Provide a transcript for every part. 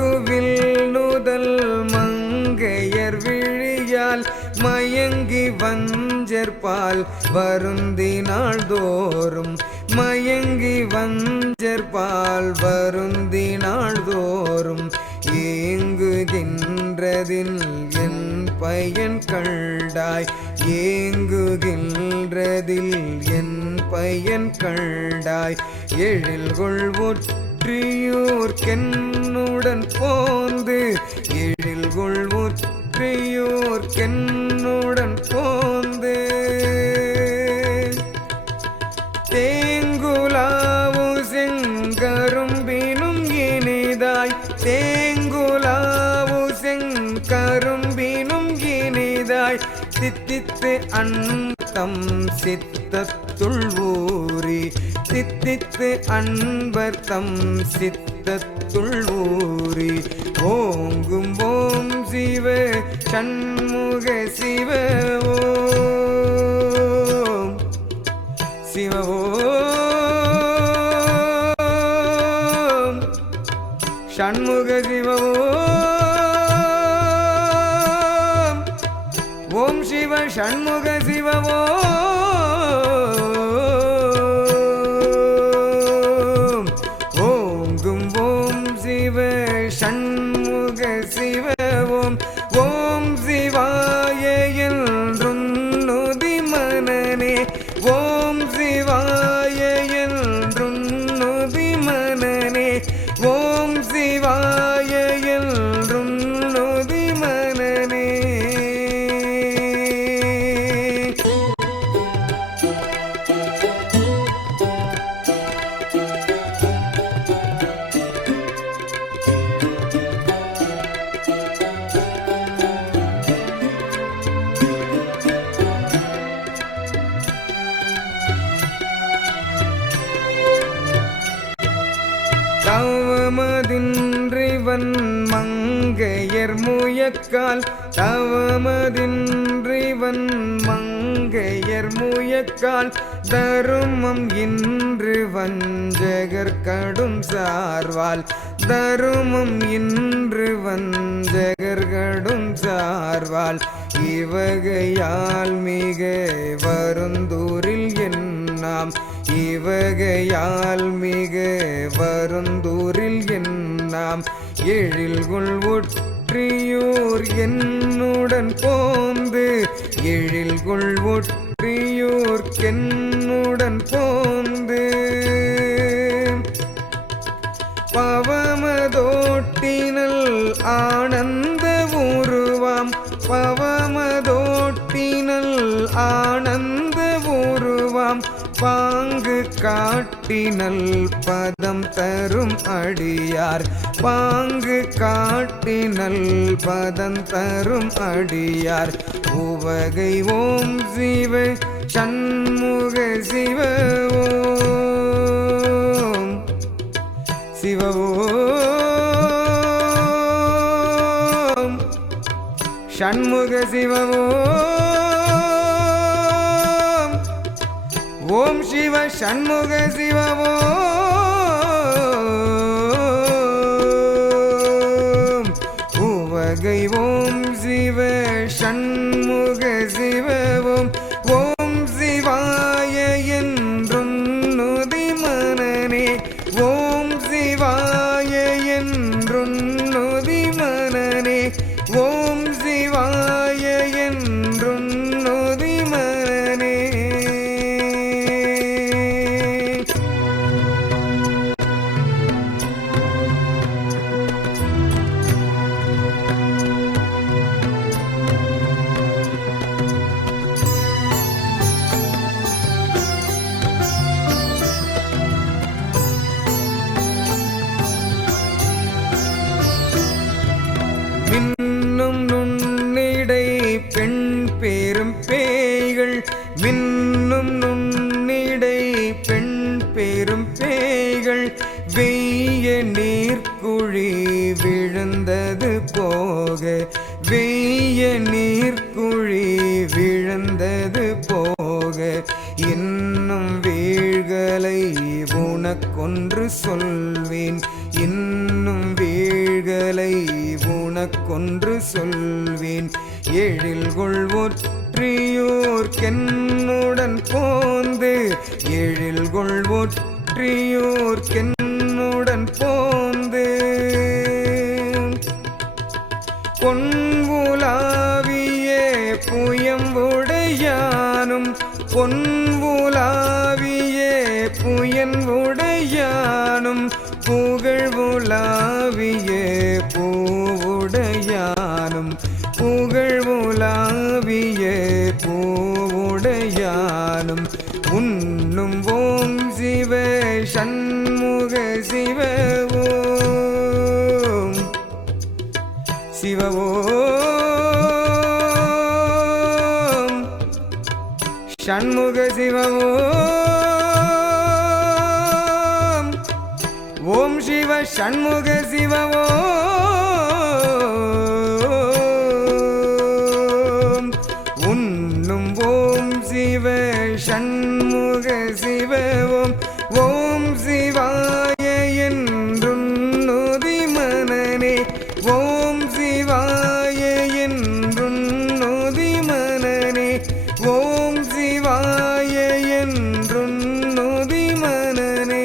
மங்குவில் நுதல் மங்கையர் விழியால் மயங்கி வஞ்சற்பால் வருந்தினாள் தோறும் மயங்கி வஞ்சற்பால் வருந்தினாள் தோறும் ஏங்குகின்றதில் என் பயன் கண்டாய் ஏங்குகின்றதில் என் பயன் கண்டாய் எழில்கொள் ஒற்றியூர்க்கென்னுடன் போந்து எழில்கொள் ஒற்றியூர்க்கென்னுடன் போந்து தேங்குலாவு செங்கரும்பினும் இனிதாய் தேங்குலாவு செங்கரும்பினும் இனிதாய் தித்தித்து அன்பர்தம் சித்தத்துள் ஊறி தித்தித்து அன்பர்தம் சித்தத்துள் ஊறி ஓங்கும் ஓம் சிவ சண்முக சிவ ஓம் சிவ ஓம் சண்முக சிவ ஓம் சிவ சண்முக சிவ ஓங்கும் ஓம் சிவ சண்முக சிவ ஓம் சிவாய என்றும் நொதி மனனே ஓம் சிவாய என்றும் நொதி மனனே ஓம் சிவாய என்றும் நொதி மனனே தவமதின்றிவன் மங்கையர் முயக்கால் தவமதின்றிவன் மங்கையர் முயக்கால் தருமம் இன்று வஞ்சகர் கடும் சார்வால் தருமம் இன்று வஞ்சகர் கடும் சார்வால் இவகையால் மிக வருந்தூரில் என்னாம் இவகையால் மிக வருந்தூரில் என்னாம் எழில்கொள் ஒற்றியூர் என்னுடன் போந்து எழில்கொள் ஒற்றியூர்க்கென்னுடன் போந்து பவமதோட்டினல் ஆனந்த உருவாம் பவமதோட்டினல் ஆனந்த உருவாம் பாங்கு காட்டினல் பதம் தரும் அடியார் பாங்கு காட்டினல் பதம் தரும் அடியார் உவகை ஓம் சிவ சண்முக சிவ ஓம் சிவ ஓம் சண்முக சிவ ஓம் சிவ சண்முக சிவ ஓம் உவகை ஓம் சிவ சண்முக சிவ ஓம் சிவாய என்றும் நொதி மனனே ஓம் சிவாய என்றும் நொதி மனனே ஓம் சிவாய என்றும் நொதி மனனே மின்னும் நுண்ணிடை பெண் பேரும் பேய்கள் மின்னும் நுண்ணிடை பெண் பேரும் பேய்கள் வெய்ய நீர்க்குழி விழுந்தது போக வெய்ய நீர்க்குழி விழுந்தது போக இன்னும் வீழ்களை உனக்கொன்று சொல்வேன் இன்னும் வீழ்களை உனக்கொன்று சொல்வேன். எழில்கொள் ஒற்றியூர்க்கென்னுடன் போந்து எழில்கொள் ஒற்றியூர்க்கென்னுடன் போந்து பொன்வுலாவிய புயம்புடையானும் பொன்வுலாவிய புயன்புடையானும் புகழ்வுலாவிய பூவுடையானும் புகழ்வுலாவிய பூவுடையானும் உன்னும் ஓம் சிவ சண்முக சிவ ஓம் சிவ ஓம் சண்முக சிவ ஓம் ஓம் சிவ சண்முக சிவ ஓம் உன்னும் ஓம் சிவ சண்முக சிவ ஓம் ஓம் சிவாய என்றுன்னுதி மனனே ஓம் சிவாய என்றுன்னுதி மனனே ஓம் சிவாய என்றுன்னுதி மனனே.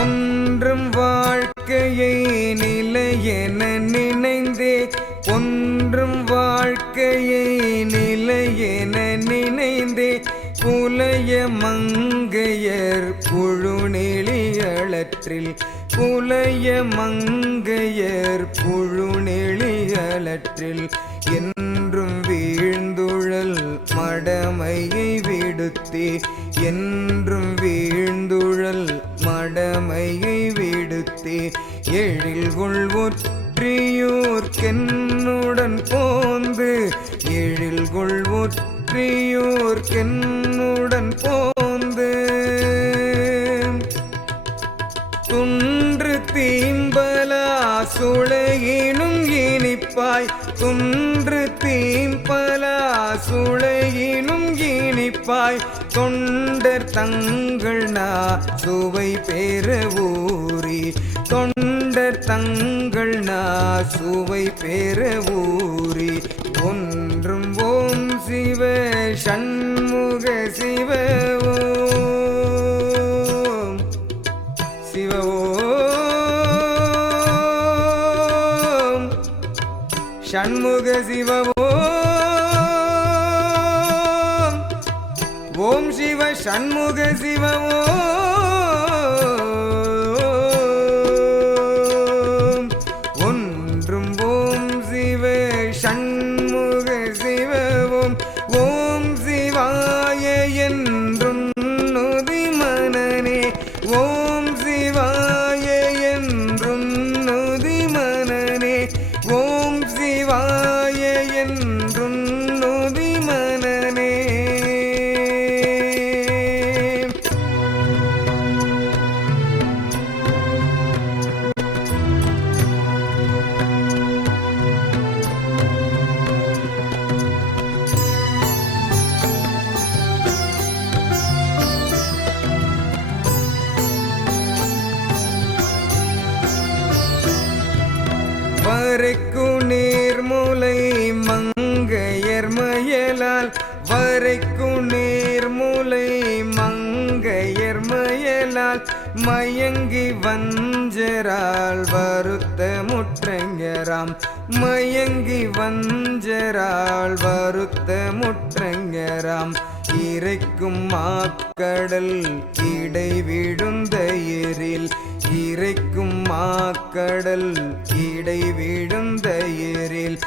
ஒன்றும் வாழ்க்கையை நிலையென நினைந்தே ஒன்றும் வாழ்க்கையை நிலையென நினைந்தே புலைய மங்கையர் புழுநெளியளற்றில் புலைய மங்கையர் புழுநெளியளற்றில் என்றும் வீழ்ந்துழல் மடமையை விடுத்தே என்றும் வீழ்ந்துழல் மடமையை விடுத்தே எழில்கொள் ஒற்றியூர்க்கென்னுடன் போந்து எழில்கொள் ஒற்றியூர்க்கென்னுடன் போந்து துன்று தீம்பலா சுளையினும் இனிப்பாய் துன்று தீம்பலா சுளையினும் இனிப்பாய் தொண்டர் தங்கள் சுவை பெற ஊறி தொண்டர் தங்கள் சுவை பெற ஊறி ஒன்றும் ஓம் சிவ சண்முக சிவ ஓம் சிவ ஓம் சண்முக சிவ ஓம் ஓம் சிவ சண்முக சிவ ஓம் ஒன்றும் ஓம் சிவ சண்முக சிவ ஓம் ஓம் சிவாய என்றுன்னுதி மனனே ஓம் சிவாய என்றுன்னுதி மனனே ஓம் சிவாய என்றுன்னுதி மனனே. வரைக்கு நீர்முலை மங்கையர் மயலால் வரைக்கு நீர்முலை மங்கையர் மயலால் மயங்கி வஞ்சரால் வருத்த முற்றங்கராம் மயங்கி வஞ்சரால் வருத்த முற்றங்கராம் இறைக்கும் மாக்கடல் இடை விழுந்த ஏரில் இறைக்கும் மாக்கடல் இடை விழுந்த ஏரில்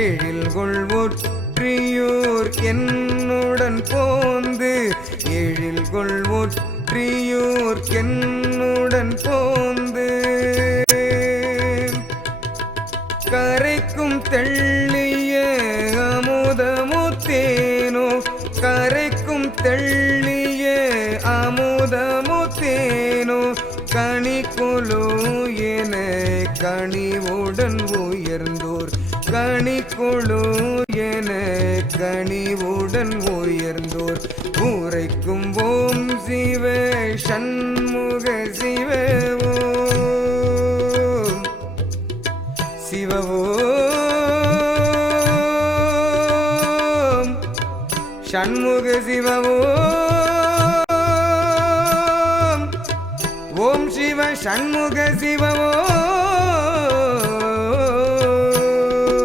எழில்கொள் ஒற்றியூர்க்கென்னுடன் போந்து எழில்கொள் ஒற்றியூர்க்கென்னுடன் போந்து கரைக்கும் தெள்ளிய அமுதமுத்தேனோ கரைக்கும் தெள்ளி கொலோ என கனிவுடன் உயர்ந்தோர் கனி கொலோ என கனிவுடன் உயர்ந்தோர் உரைக்கும் ஓம் சிவ சண்முக சிவ ஓம் சிவ ஓம் சண்முக சிவ ஓம் ஓம் சிவ சண்முக சிவ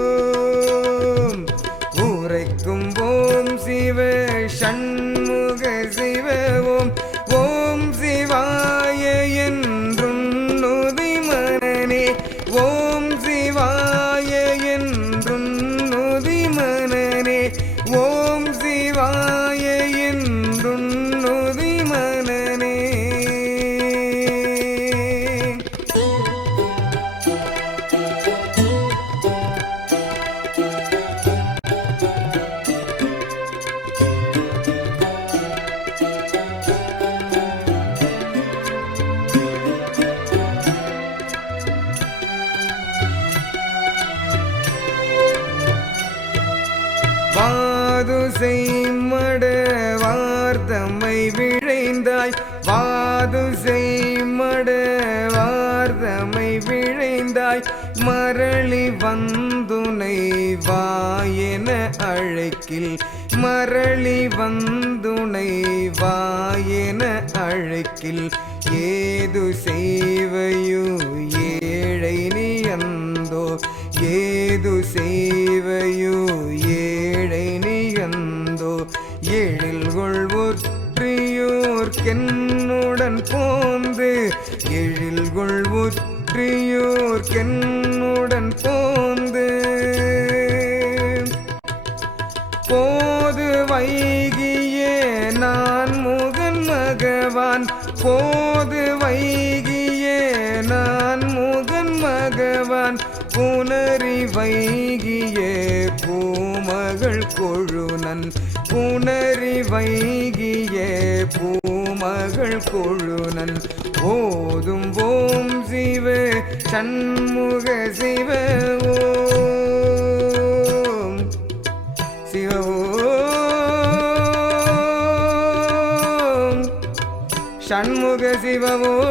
ஓம் உரைக்கும் ஓம் சிவ சண்முக சிவ ஓம் ஓம் சிவாய என்றும் நுதி மனனே ஓம் சிவாய என்றும் நுதி மனனே ஓம் சிவாய என்றும் நுதி மனனே வாது செய்மட வார்த்தமை விழைந்தாய் வாது செய்மட வார்த்தமை விழைந்தாய் மரளி வந்துனை வாயென அழைக்கில் மரளி வந்துனை வாயென அழைக்கில் ஏது செய்வையோ ஏழை நீ அந்தோ ஏது செய்வையோ ஏழை நீ அந்தோ எழில் கொள்வொற்றியோர்க்கென்னுடன் போந்து எழில் கொள்வொற்றியோர்க்கென்னுடன் போந்து போது வைகியே நான் முகன் மகவான் போது வைகியே நான் முகன் மகவான் புனரி வைகியே பூமகள் கொழுநன் புனரி வைகியே பூமகள் கொழுநன் ஓதும் ஓம் சிவ சண்முக சிவ ஓம் சிவ ஓம் சண்முக சிவ ஓம்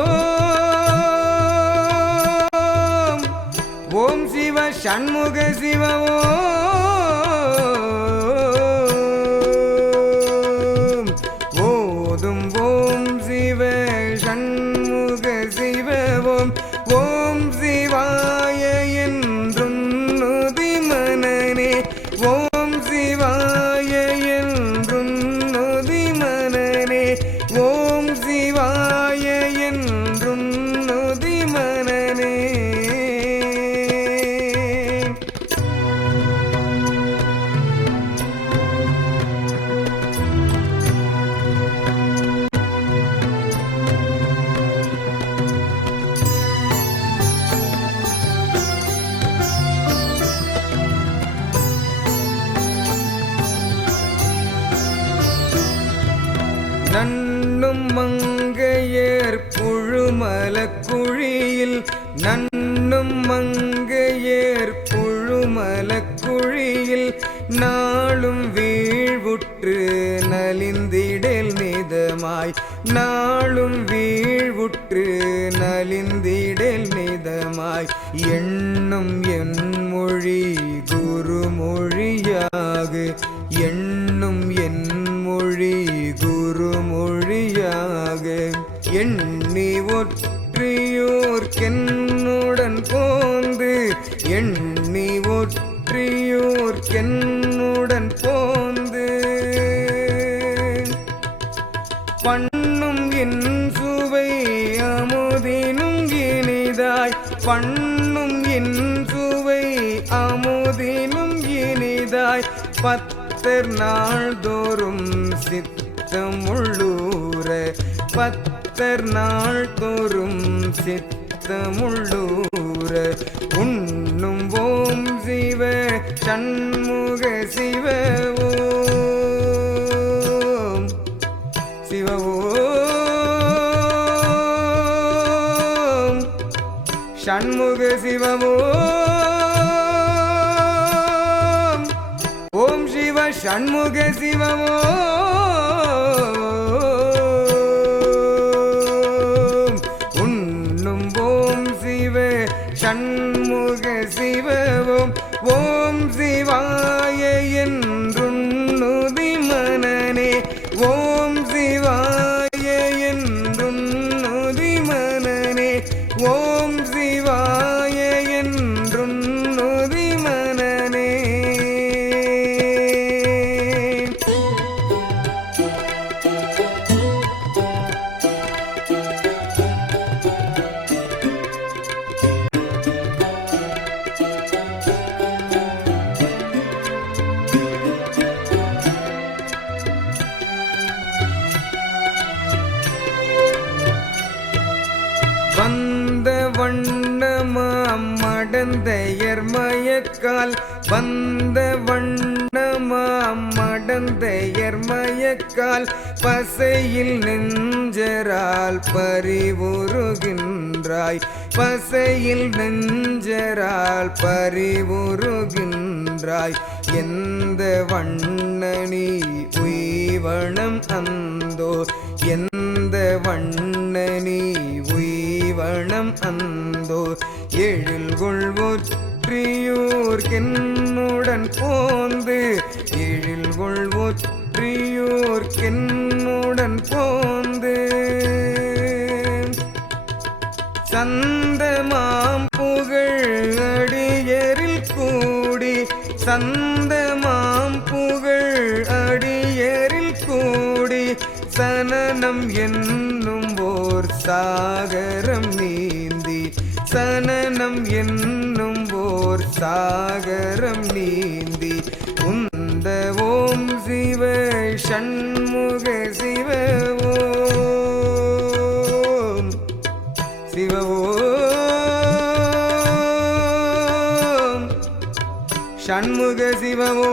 ஓம் சிவ சண்முக சிவ ஓம் ஓதும் ஓம் சிவ சண்முக சிவ ஓம் ஓம் சிவாய என்றும் நுதி மனனே ஓம் சிவாய என்றும் நுதி மனனே ஓம் சிவாய என்றும் நுதி மனனே நன்னும் மங்கையர் புழுமலக்குழியில் நன்னும் மங்கையர் புழுமலக்குழியில் நாளும் வீழ்வுற்று நலிந்திடல் நிதமாய் நாளும் வீழ்வுற்று நலிந்திடல் நிதமாய் எண்ணும் என் மொழி குருமொழியாக எண்ணும் என் மொழி குருமொழியாக எண்ணி ஒற்றியோர்க்கென்னுடன் போந்து எண்ணி ஒற்றியோர்க்கென்னுடன் போந்து பண்ணும் என் சுவை அமுதினும் இனிதாய் பண்ணும் என் சுவை அமுதினும் இனிதாய் பத்தர் நாள்தோறும் சித்தமுள்ளூர பத்தர் நாள்தோறும் சித்தமுள்ளூர உண்ணும் ஓம் சிவ சண்முக சிவ ஓம் சிவ ஓம் ஷண்முக சிவம் ஓம் ஓம் சிவ ஷண்முக சிவம் ஓம் உண்ணும் ஓம் சிவ ஷண்முக சிவ ஓம் சிவாய என்றுன்னுதி மனனே ஓம் சிவாய என்றுன்னுதி மனனே ஓம் சிவாய என்றுன்னுதி மனனே வந்த வண்ணமாம் மடந்தையர் மயக்கால் வந்த வண்ணமாம் மடந்தையர் மயக்கால் பசையில் நெஞ்சரால் பறிவுருகின்றாய் பசையில் நெஞ்சரால் பறிவுருகின்றாய் எந்த வண்ணனி உய்வனம் அந்தோ எந்த வண்ணனி உய்வனம் அந்தோ எழில்கொள் ஒற்றியூர்க்கென்னுடன் போந்து எழில்கொள் ஒற்றியூர்க்கென்னுடன் போந்து சந்தமாம் புகழ் அடியரில் கூடி சந்தமாம் புகழ் அடியரில் கூடி சனனம் என்னும் ஓர் சாகரம் நீந்தி சனனம் என்னும் ஓர் சாகரம் நீந்தி உந்த ஓம் சிவ ஷண்முக சிவ ஓம் சிவ ஓம் ஷண்முக சிவ ஓம்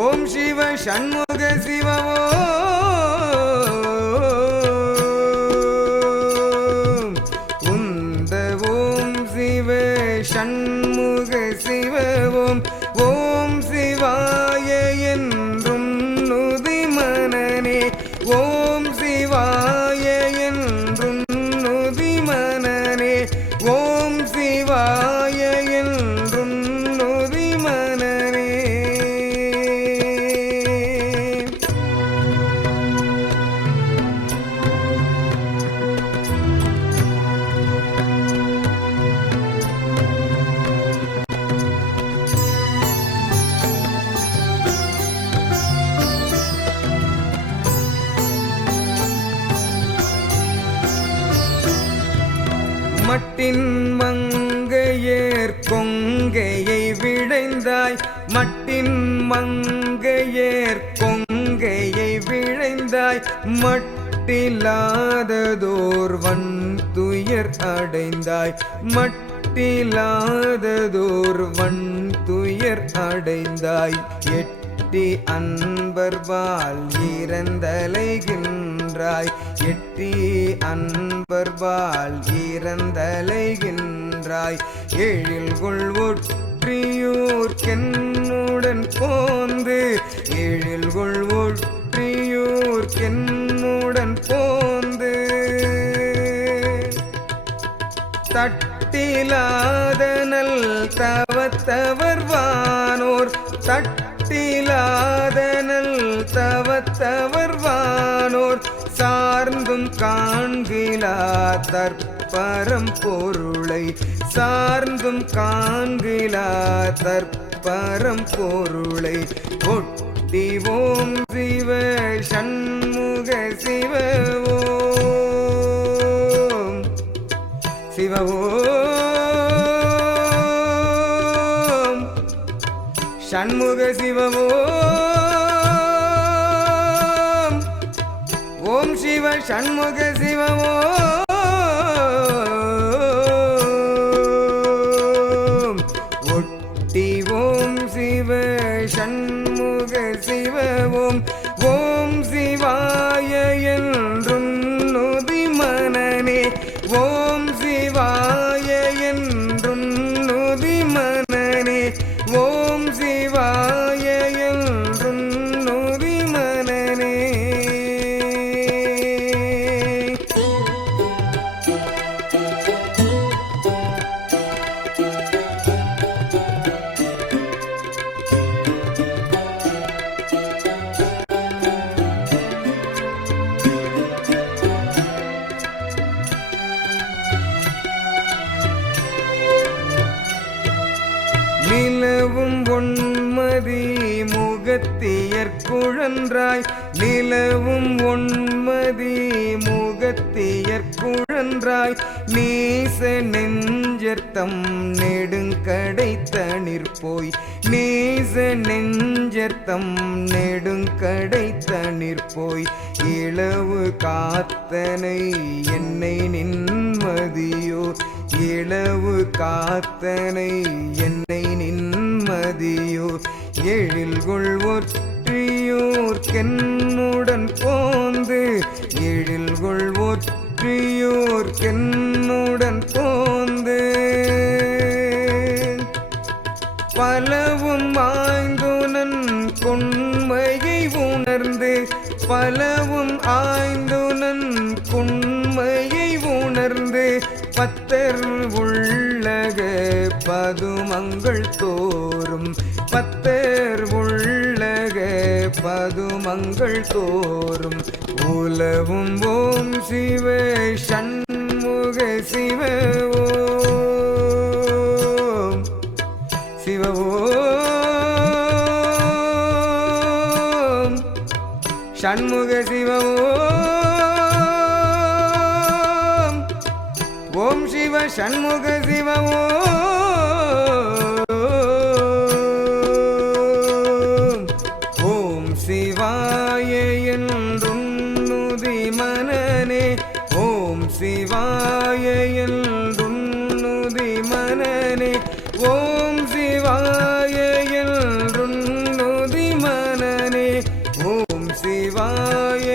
ஓம் சிவ ஷண்முக சிவ ஓம் உந்த ஓம் சிவ ஷண்முக சிவ ஓம் ஓம் சிவாய என்றும் நுதி மனனே ஓம் சிவாய என்றும் நுதி மனனே ஓம் சிவாய என்றும் நுதி மனனே மட்டின் மங்கையேர் கொங்கையை விழைந்தாய் மட்டின் மங்கையேர் கொங்கையை விழைந்தாய் மட்டில்லாததோர் வன்துயர் அடைந்தாய் மட்டில்லாததோர் வன்துயர் அடைந்தாய் எட்டி அன்பர்பால் இறந்தலைகின்றாய் எட்டி அன்பர்பால் இறந்தலைகின்றாய் எழில்கொள் ஒற்றியூர்க்கென்னுடன் போந்து எழில்கொள் ஒற்றியூர்க்கென்னுடன் போந்து தட்டிலாதனல் தவத்தவர் வானோர் தட்டிலாதனல் தவத்தவர் வானோர் சார்ந்தும் காண்கிலா தற்பரம் பொருளை சார்ந்தும் காண்கிலா தற்பரம் பொருளை ஒட்டி ஓம் சிவ ஷண்முக சிவ ஓம் சிவ ஓம் ஷண்முக சிவ ஓம் ஓம் சிவ ஷண்முக சிவ ஓம் ஒட்டி ஓம் சிவ ஷண்முக சிவ ஓம் ஓம் சிவாய என்றும் நுதி மன முகத்தியற்குழன்றாய் நிலவும் ஒன்மதி முகத்தியற்குழன்றாய் நீச நெஞ்சர்த்தம் நெடுங்கடைத்தனிற் போய் நீச நெஞ்சர்த்தம் நெடுங்கடைத்தனிற் போய் இளவு காத்தனை என்னை நின்மதியோ இளவு காத்தனை என்னை நின்மதியோ எழில்கொள் ஒற்றியோர்க்கென்னுடன் போந்து எழில்கொள் ஒற்றியோர்க்கென்னுடன் போந்து பலவும் ஆய்ந்துனன் கொண்மையை உணர்ந்து பலவும் ஆய்ந்துனன் கொண்மையை உணர்ந்து பத்தர் உள்ளக பதுமங்கள் தோறும் பத்தர் உள்ளக பதுமங்கள் தோறும் உலவும் ஓம் சிவ சண்முக சிவ ஓம் சிவ ஓம் சண்முக சிவ ஓம் சிவ சண்முக சிவ ஓம் சிவாய என்றுன்னுதி மனனே ஓம் சிவாய என்றுன்னுதி மனனே ஓம் சிவாய என்றுன்னுதி மனனே ஓம் சிவாய